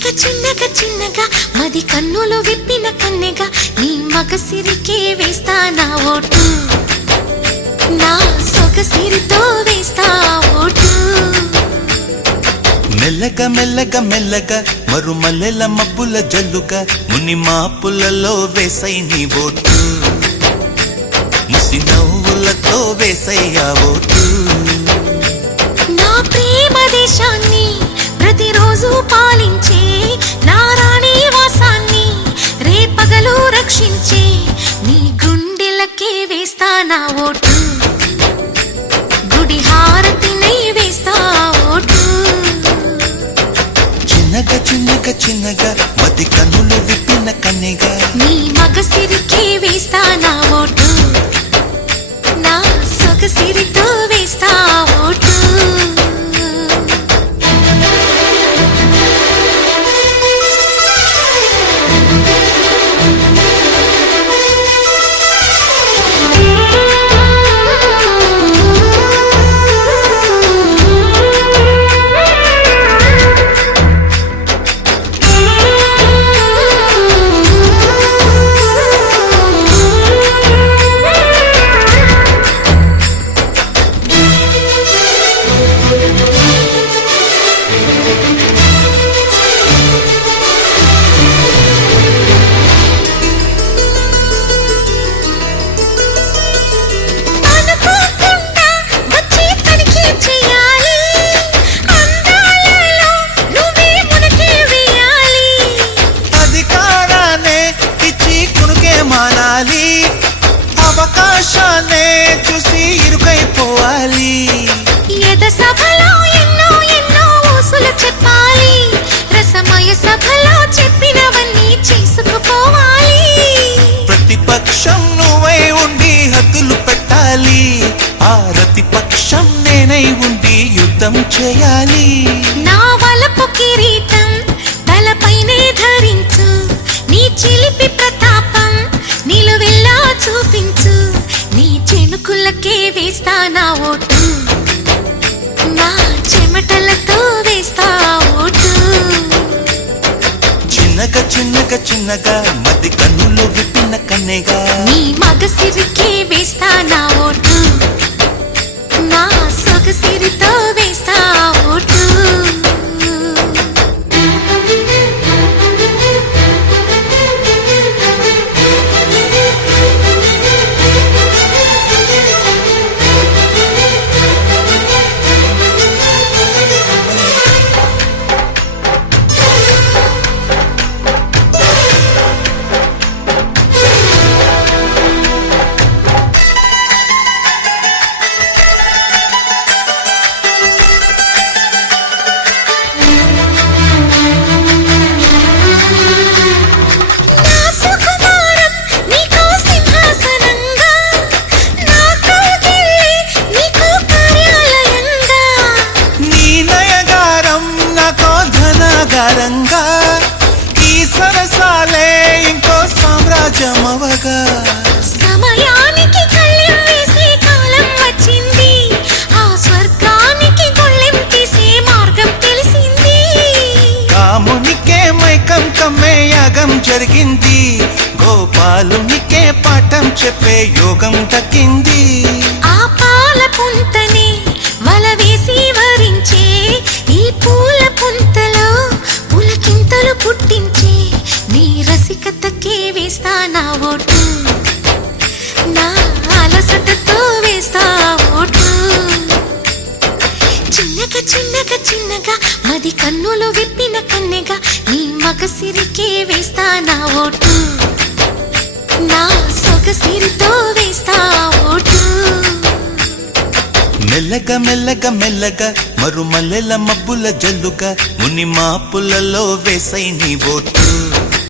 చిన్నగా మది కన్నులు విప్పిన కన్నెగా నీ మగసిరికే వేస్తా నా ఓటు, నా సొగసిరితో వేస్తా ఓటు. మెల్లగా మరుమల్లెల మబ్బుల జల్లుగా ముని మాపులలో వేసై నీ ఓటు, ముసి నవ్వులతో వేసయ్యా ఓటు. నా ప్రేమ దేశాన్ని ప్రతిరోజు పాలించే నా రాణి వాసాన్ని రేపగలు రక్షించే నీ గుండెలకే వేస్తా నా ఓటు, గుడి హారతినై వేస్తా ఓటు. చిన్నగా మది కన్నులు విప్పిన కన్నెగా నీ మగసిరికే వేస్తా నా ఓటు, నా సొగసిరితో వేస్తా ఓటు. అవకాశాన్నే చూసి ఇరుకైపోవాలి, ఎద సభలో ఎన్నో ఊసులు చెప్పాలి, రసమయ సభలో చెప్పినవన్నీ చేసుకుపోవాలి. ప్రతిపక్షం నువ్వై ఉండి హద్దులు పెట్టాలి, ఆ ప్రతిపక్షం నేనై ఉండి యుద్ధం చేయాలి. నా వలపు కిరీటం తలపైనే ధరించు, నీ చిలిపి ప్రతాపం నిలువెల్లా చూపించు, నీ చెనుకులకే వేస్తా నా ఓటు, నా చెమటలతో వేస్తా ఓటు. చిన్నగా మది కన్నులు విప్పిన కన్నెగా నీ మగసిరికే వేస్తా నా ఓటు, నా సొగసిరితో వేస్తా ఓటు. ఈ సరసాలే ఇంకో సామ్రాజ్యమవగా సమయానికి కళ్ళెం వేసే కాలం వచ్చింది, ఆ స్వర్గానికి గొళ్ళెం తీసే మార్గం తెలిసింది. కామునికే మైకం కమ్మే యాగం జరిగింది, గోపాలునికే పాఠం చెప్పే యోగం దక్కింది. ఆ పాల పుంతని వల వేసి వరించే ఈ పూల పుంతలో పులకింతలు పుట్టించే నీ రసికతకే వేస్తా నా ఓటు, నా అలసటతో వేస్తా ఓటు. చిన్నగా మది కన్నులు విప్పిన కన్నెగా నీ మగసిరికే వేస్తా నా ఓటు, నా సొగసిరితో వేస్తా ఓటు. మెల్లగా మరుమల్లెల మబ్బుల జల్లుగా ముని మాపులలో వేసై నీ ఓటు.